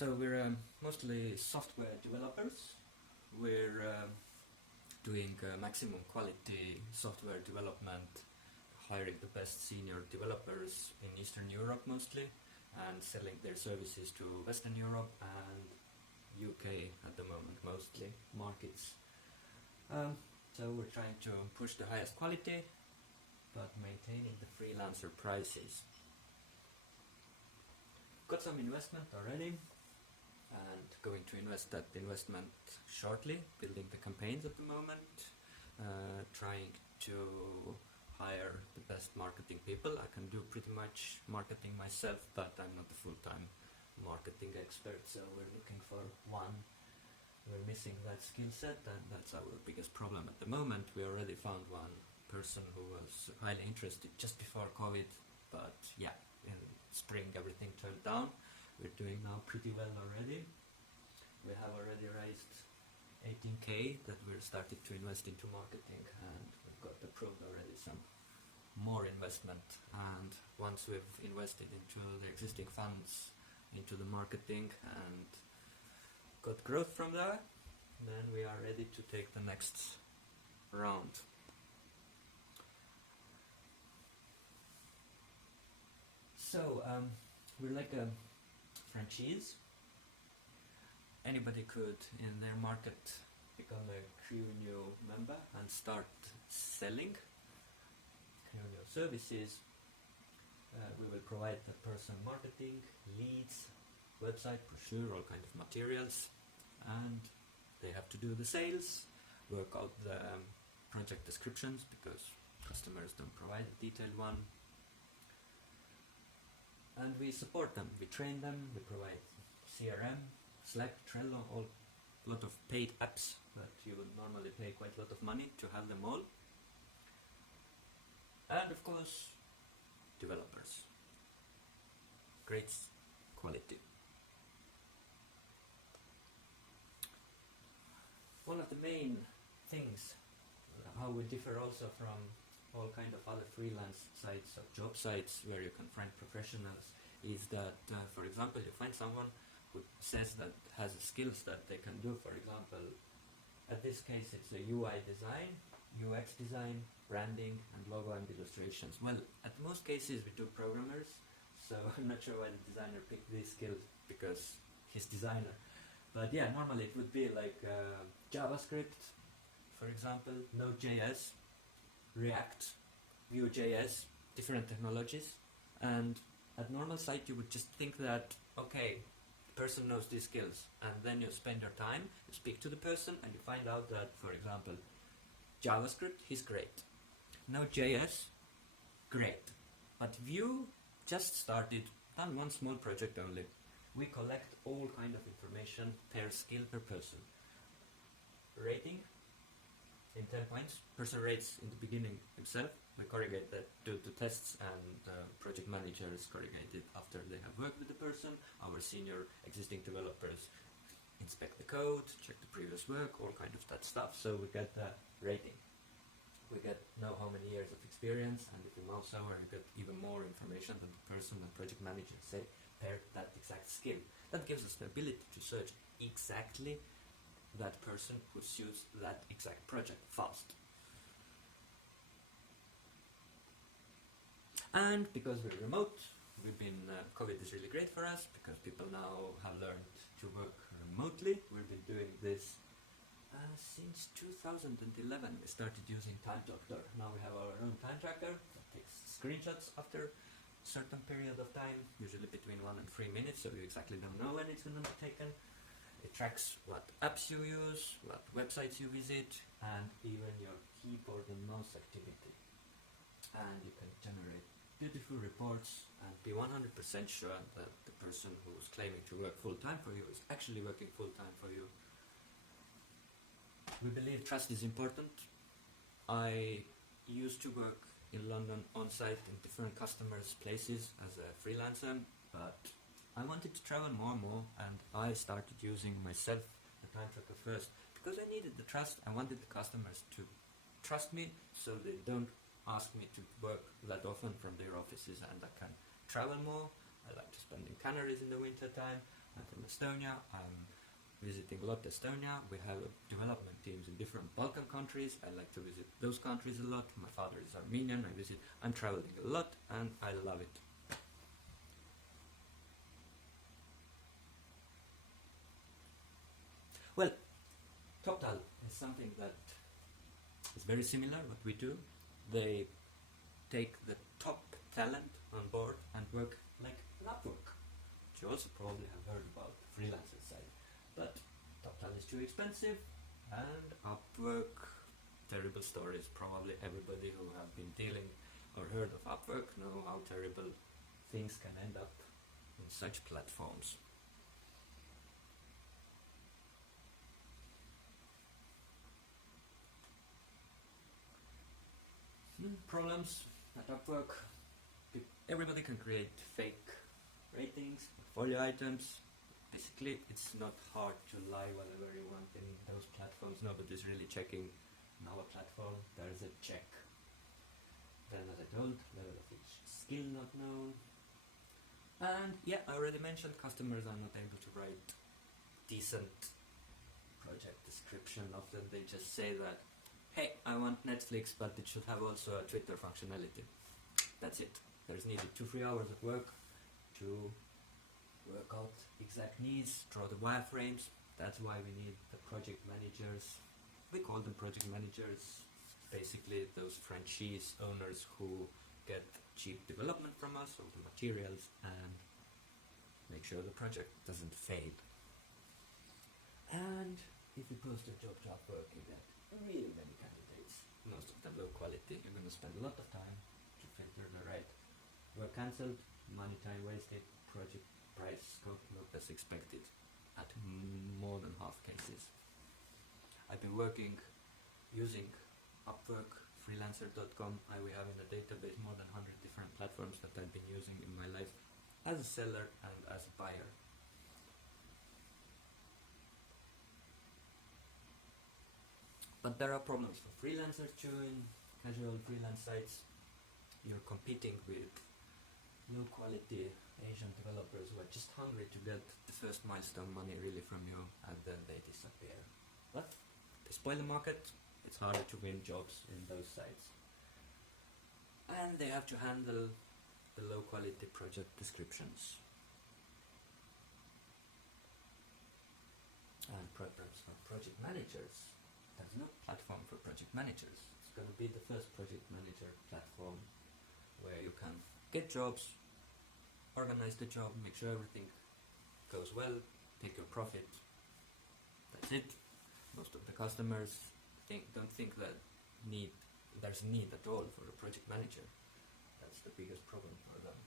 So we're mostly software developers. We're doing maximum quality software development, hiring the best senior developers in Eastern Europe mostly, and selling their services to Western Europe and UK at the moment, mostly markets. So we're trying to push the highest quality, but maintaining the freelancer prices. Got some investment already, and going to invest that investment shortly, building the campaigns at the moment, trying to hire the best marketing people. I can do pretty much marketing myself, but I'm not a full-time marketing expert, so we're looking for one. We're missing that skill set, and that's our biggest problem at the moment. We already found one person who was highly interested just before COVID, but yeah, in spring everything turned down. We're doing now pretty well already. We have already raised 18k that we're starting to invest into marketing, and we've got approved already some more investment. And once we've invested into the existing funds, into the marketing, and got growth from there, then we are ready to take the next round. So we're like a franchise. Anybody could in their market become a CrewNew member and start selling CrewNew services. We will provide the person marketing, leads, website, brochure, all kind of materials, and they have to do the sales, work out the project descriptions because customers don't provide a detailed one. And we support them, we train them, we provide CRM, Slack, Trello, a lot of paid apps that you would normally pay quite a lot of money to have them all. And of course, developers. Great quality. One of the main things, how we differ also from all kind of other freelance sites or job sites where you can find professionals, is that, for example, you find someone who says that has skills that they can do. For example, at this case it's a UI design, UX design, branding, and logo and illustrations. Well, at most cases we do programmers, so I'm not sure why the designer picked these skills, because he's designer. But yeah, normally it would be like JavaScript, for example, Node.js, React, Vue.js, different technologies. And at normal site you would just think that, okay, the person knows these skills, and then you spend your time, you speak to the person, and you find out that, for example, JavaScript, he's great. Node.js, great. But Vue just started, done one small project only. We collect all kind of information per skill per person. Rating in 10 points. Person rates in the beginning himself. We corrigate that, do the tests, and project managers corrigate it after they have worked with the person. Our senior existing developers inspect the code, check the previous work, all kind of that stuff. So we get the rating. We know how many years of experience, and if you mouse over, you get even more information than the person and project manager say per that exact skill. That gives us the ability to search exactly that person who suits that exact project fast. And because we're remote, COVID is really great for us because people now have learned to work remotely. We've been doing this since 2011. We started using Time Doctor. Now we have our own time tracker that takes screenshots after a certain period of time, usually between 1 and 3 minutes, so you exactly don't know when it's going to be taken. It tracks what apps you use, what websites you visit, and even your keyboard and mouse activity. And you can generate beautiful reports and be 100% sure that the person who's claiming to work full-time for you is actually working full-time for you. We believe trust is important. I used to work in London on-site in different customers' places as a freelancer, but I wanted to travel more and more, and I started using myself the time tracker first because I needed the trust. I wanted the customers to trust me so they don't ask me to work that often from their offices, and I can travel more. I like to spend in Canaries in the winter time. I'm from Estonia. I'm visiting a lot Estonia. We have development teams in different Balkan countries. I like to visit those countries a lot. My father is Armenian. I'm traveling a lot and I love it. Well, TopTal is something that is very similar what we do. They take the top talent on board and work like an Upwork, which you also probably have heard about the freelancer side. But TopTal is too expensive, and Upwork, terrible stories. Probably everybody who have been dealing or heard of Upwork know how terrible things can end up in such platforms. Problems at Upwork. Everybody can create fake ratings, portfolio items. Basically, it's not hard to lie whatever you want in those platforms. Nobody's really checking. On our platform, there's a check. Then, as I told, level of each skill not known. And yeah, I already mentioned customers are not able to write decent project description. Often they just say that, hey, I want Netflix, but it should have also a Twitter functionality. That's it. There's needed 2-3 hours of work to work out exact needs, draw the wireframes. That's why we need the project managers. We call them project managers. Basically, those franchise owners who get cheap development from us, all the materials, and make sure the project doesn't fail. And if you post a job to Upwork, you get really many candidates. Most of them low quality. You're going to spend a lot of time to filter the right. Work cancelled, money time wasted, project price scope not as expected at more than half cases. I've been working using Upwork, freelancer.com. We have in a database more than 100 different platforms that I've been using in my life as a seller and as a buyer. But there are problems for freelancers too in casual freelance sites. You're competing with low quality Asian developers who are just hungry to get the first milestone money really from you, and then they disappear. But they spoil the market. It's harder to win jobs in those sites. And they have to handle the low quality project descriptions. And programs for project managers. There's no platform for project managers. It's going to be the first project manager platform where you can get jobs, organize the job, make sure everything goes well, take your profit. That's it. Most of the customers don't think that there's need at all for a project manager. That's the biggest problem for them.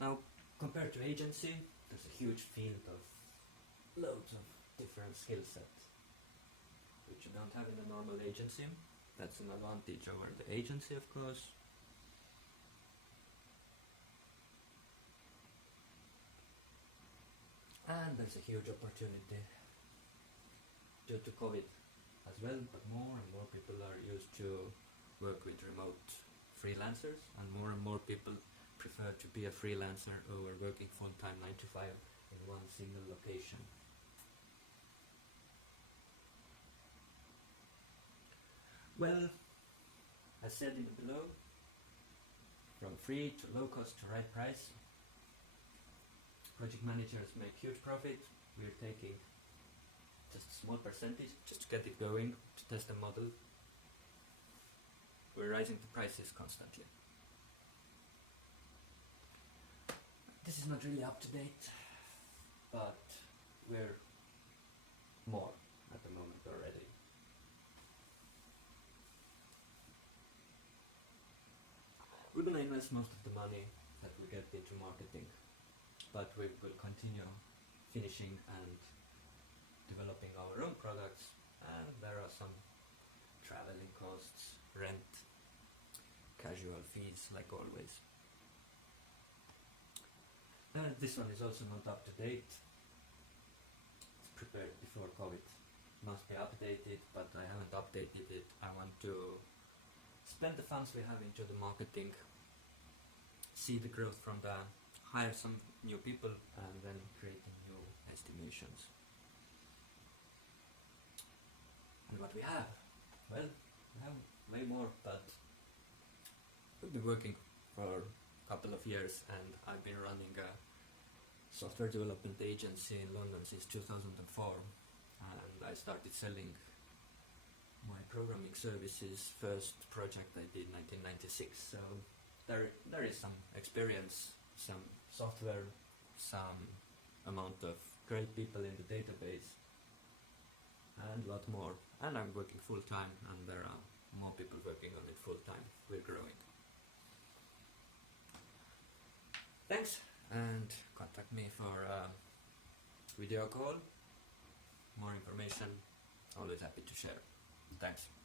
Now, compared to agency, there's a huge field of loads of different skill sets which you don't have in a normal agency. That's an advantage over the agency, of course. And there's a huge opportunity due to COVID as well, but more and more people are used to work with remote freelancers, and more people prefer to be a freelancer over working full-time 9 to 5 in one single location. Well, as said in the below, from free to low cost to right price, project managers make huge profit. We're taking just a small percentage just to get it going, to test the model. We're raising the prices constantly. This is not really up to date, but we're more at the moment already. We're going to invest most of the money that we get into marketing, but we will continue finishing and developing our own products, and there are some traveling costs, rent, casual fees like always. This one is also not up to date. It's prepared before COVID. Must be updated, but I haven't updated it. I want to spend the funds we have into the marketing, see the growth from the hire some new people and then creating new estimations. And what we have? Well, we have way more, but we've been working for a couple of years, and I've been running a software development agency in London since 2004, and I started selling my programming services. First project I did 1996, so there is some experience, some software, some amount of great people in the database, and a lot more. And I'm working full time, and there are more people working on it full time. We're growing. Thanks, and contact me for a video call. More information, always happy to share. Thanks.